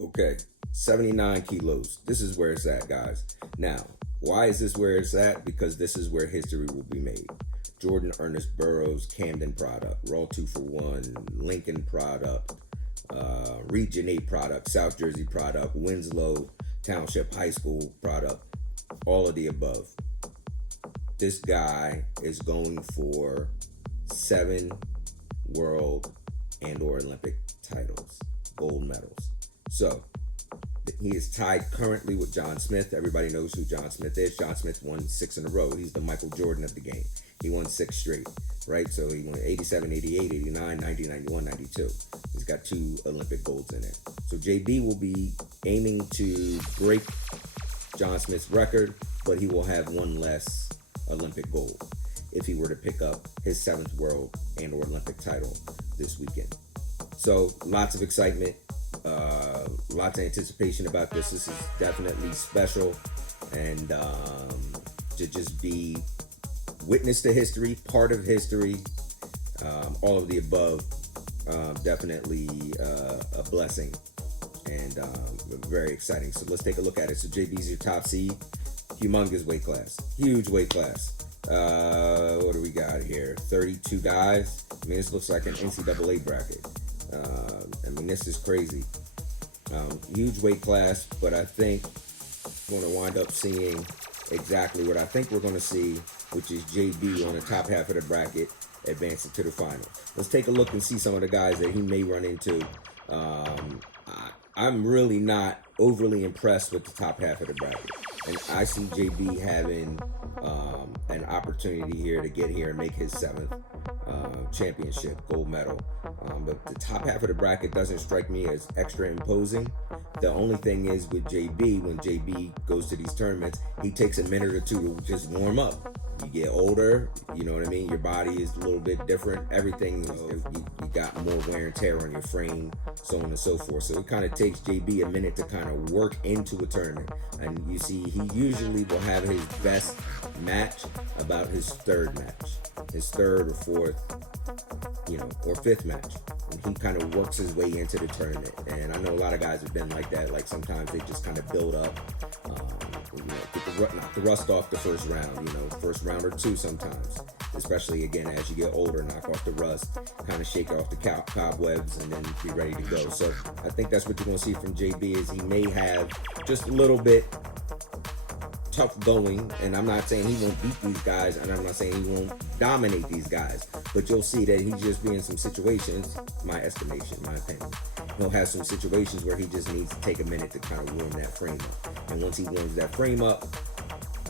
Okay, 79 kilos. This is where it's at, guys. Now, why is this where it's at? Because this is where history will be made. Jordan Ernest Burroughs, Camden product, Raw 2 for 1, Lincoln product, Region 8 product, South Jersey product, Winslow Township High School product, all of the above. This guy is going for 7 world and or Olympic titles, gold medals. So he is tied currently with John Smith. Everybody knows who John Smith is. John Smith won 6 in a row. He's the Michael Jordan of the game. He won 6 straight, right? So he won 87, 88, 89, 90, 91, 92. He's got 2 Olympic golds in it. So JB will be aiming to break John Smith's record, but he will have 1 less Olympic gold if he were to pick up his 7th world and or Olympic title this weekend. So lots of excitement, lots of anticipation about this. This is definitely special, and to just be witness to history, part of history, all of the above, definitely a blessing and very exciting. So let's take a look at it. So JB's your top seed, humongous weight class, huge weight class. What do we got here? 32 guys. I mean, this looks like an NCAA bracket. I mean, this is crazy. Huge weight class, but I think we're going to wind up seeing exactly what I think we're going to see, which is JB on the top half of the bracket advancing to the final. Let's take a look and see some of the guys that he may run into. I'm really not overly impressed with the top half of the bracket, and I see JB having an opportunity here to get here and make his 7th championship gold medal. But the top half of the bracket doesn't strike me as extra imposing. The only thing is with JB, when JB goes to these tournaments, he takes a minute or two to just warm up. You get older, you know what I mean? Your body is a little bit different. Everything, you got more wear and tear on your frame, so on and so forth. So it kind of takes JB a minute to kind of work into a tournament. And you see, he usually will have his best match about his 3rd match, his 3rd or 4th, or 5th match. And he kind of works his way into the tournament. And I know a lot of guys have been like that. Like sometimes they just kind of build up, knock the rust off the first round, first round or 2 sometimes. Especially, again, as you get older, knock off the rust, kind of shake off the cobwebs, and then be ready to go. So I think that's what you're going to see from JB, is he may have just a little bit tough going, and I'm not saying he won't beat these guys, and I'm not saying he won't dominate these guys, but you'll see that he's just be in some situations, my estimation, my opinion, he'll have some situations where he just needs to take a minute to kind of warm that frame up. And once he warms that frame up,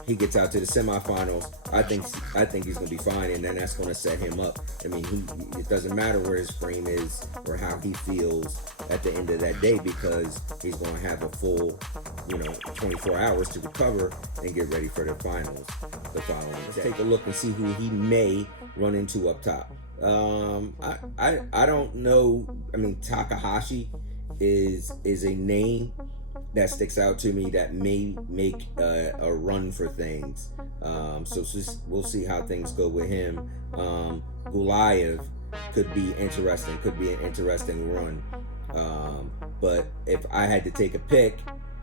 he gets out to the semifinals. I think he's going to be fine, and then that's going to set him up. I mean, it doesn't matter where his frame is or how he feels at the end of that day, because he's going to have a full, 24 hours to recover and get ready for the finals the following day. Let's take a look and see who he may run into up top. I don't know. I mean, Takahashi is a name that sticks out to me that may make a run for things. So we'll see how things go with him. Gulayev could be interesting, could be an interesting run. But if I had to take a pick,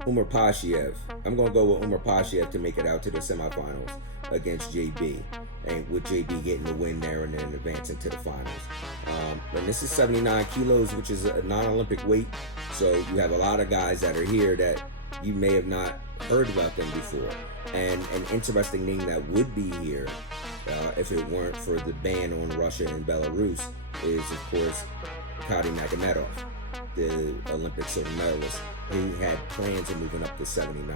Umar Pashiev. I'm going to go with Umar Pashiev to make it out to the semifinals against JB. And with JB getting the win there and then advancing to the finals. And this is 79 kilos, which is a non-Olympic weight. So you have a lot of guys that are here that you may have not heard about them before. And an interesting name that would be here, if it weren't for the ban on Russia and Belarus, is of course Arkady Magomedov, the Olympic silver medalist. He had plans of moving up to 79.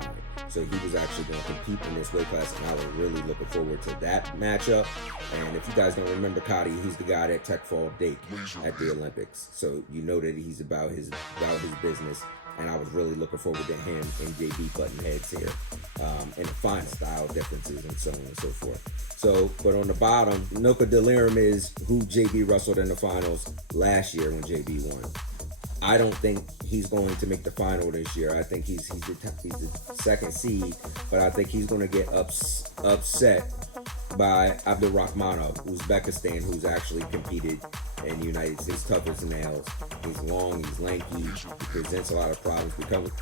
So he was actually going to compete in this weight class, and I was really looking forward to that matchup. And if you guys don't remember Cody, he's the guy that tech fall Dake at the Olympics. So you know that he's about his business. And I was really looking forward to him and JB button heads here, and the fine style differences and so on and so forth. So, but on the bottom, Noka Delirum is who JB wrestled in the finals last year when JB won. I don't think he's going to make the final this year. I think he's the 2nd seed, but I think he's going to get upset by Abdurrahmanov, Uzbekistan, who's actually competed in the United States. Tough as nails. He's long, he's lanky, he presents a lot of problems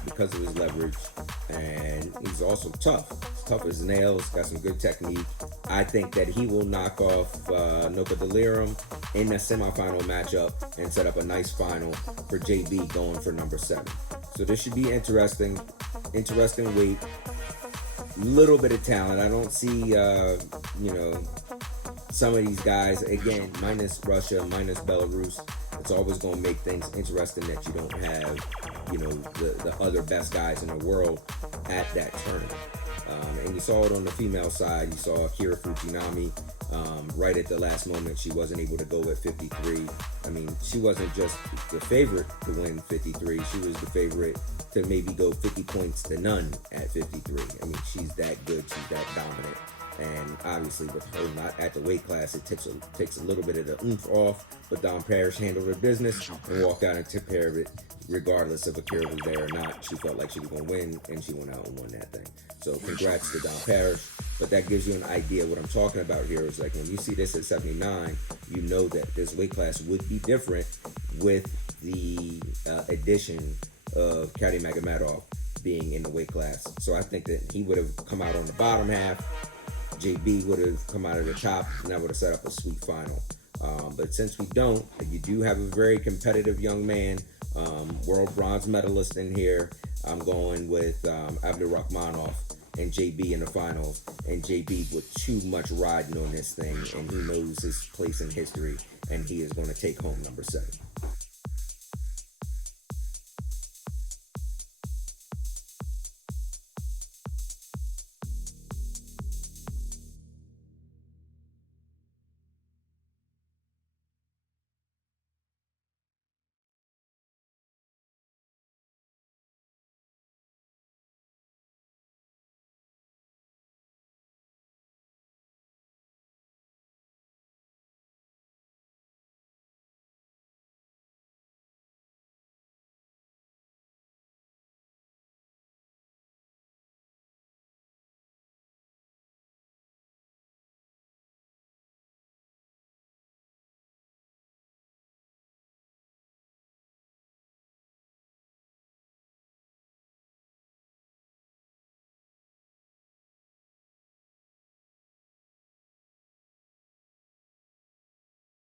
because of his leverage, and he's also tough. He's tough as nails, got some good technique. I think that he will knock off Noka Delirium in the semifinal matchup and set up a nice final for JB going for number 7. So this should be interesting. Interesting weight. Little bit of talent. I don't see, some of these guys, again, minus Russia, minus Belarus, it's always going to make things interesting that you don't have, the other best guys in the world at that tournament. And you saw it on the female side. You saw Akira Fujinami right at the last moment. She wasn't able to go at 53. I mean, she wasn't just the favorite to win 53. She was the favorite to maybe go 50 points to none at 53. I mean, she's that good. She's that dominant. And obviously with her not at the weight class, it takes a little bit of the oomph off. But Dawn Parrish handled her business and walked out and took care of it regardless if Akira was there or not. She felt like she was going to win, and she went out and won that thing. So congrats to Dawn Parrish. But that gives you an idea. What I'm talking about here is like when you see this at 79, you know that this weight class would be different with the addition of Kady Magomedov being in the weight class. So I think that he would have come out on the bottom half. JB would have come out of the top, and that would have set up a sweet final. But since we don't, you do have a very competitive young man, world bronze medalist in here. I'm going with Abdurakhmanov and JB in the finals. And JB with too much riding on this thing, and he knows his place in history, and he is going to take home number 7.